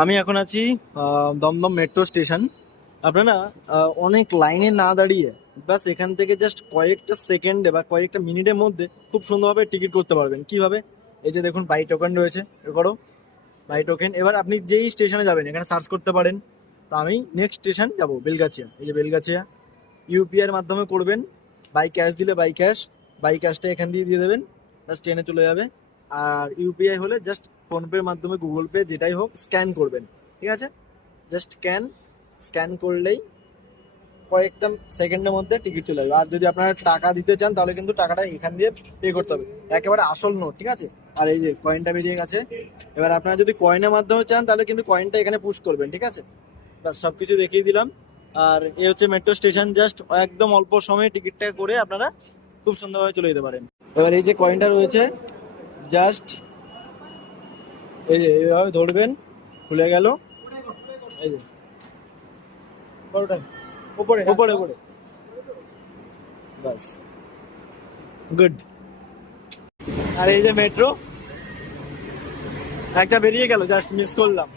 আমি এখন আছি দমদম মেট্রো স্টেশন। আপনারা অনেক লাইনে না দাঁড়িয়ে বাস এখান থেকে জাস্ট কয়েকটা সেকেন্ডে বা কয়েকটা মিনিটের মধ্যে খুব সুন্দরভাবে টিকিট করতে পারবেন। কিভাবে? এই যে দেখুন বাই টোকেন রয়েছে, এ করো বাই টোকেন। এবার আপনি যেই স্টেশনে যাবেন এখানে সার্চ করতে পারেন। তো আমি নেক্সট স্টেশন যাবো বেলগাছিয়া, এই যে বেলগাছিয়া। ইউপিআই এর মাধ্যমে করবেন, বাই ক্যাশ দিলে বাই ক্যাশ, বাই ক্যাশটা এখান দিয়ে দিয়ে দেবেন, জাস্ট ট্রেনে চলে যাবে। আর ইউপিআই হলে জাস্ট ফোনপের মাধ্যমে, গুগল পে যেটাই হোক, স্ক্যান করবেন। ঠিক আছে, জাস্ট স্ক্যান করলেই কয়েকটা সেকেন্ডের মধ্যে টিকিট চলে যাবে। আর যদি আপনারা টাকা দিতে চান তাহলে কিন্তু টাকাটা এখান দিয়ে পে করতে হবে, একেবারে আসল নোট। ঠিক আছে, আর এই যে কয়েনটা বেরিয়ে গেছে। এবার আপনারা যদি কয়েনের মাধ্যমে চান তাহলে কিন্তু কয়েনটা এখানে পুশ করবেন। ঠিক আছে, ব্যাস সব কিছু দেখিয়ে দিলাম। আর এই হচ্ছে মেট্রো স্টেশন, জাস্ট একদম অল্প সময়ে টিকিটটা করে আপনারা খুব সুন্দরভাবে চলে যেতে পারেন। এবার এই যে কয়েনটা রয়েছে, জাস্ট এই যে এইভাবে ধরবেন, খুলে গেল। এই যে উপরে উপরে উপরে, ব্যাস, গুড। আর এই যে মেট্রো একটা বেরিয়ে গেল, জাস্ট মিস করলাম।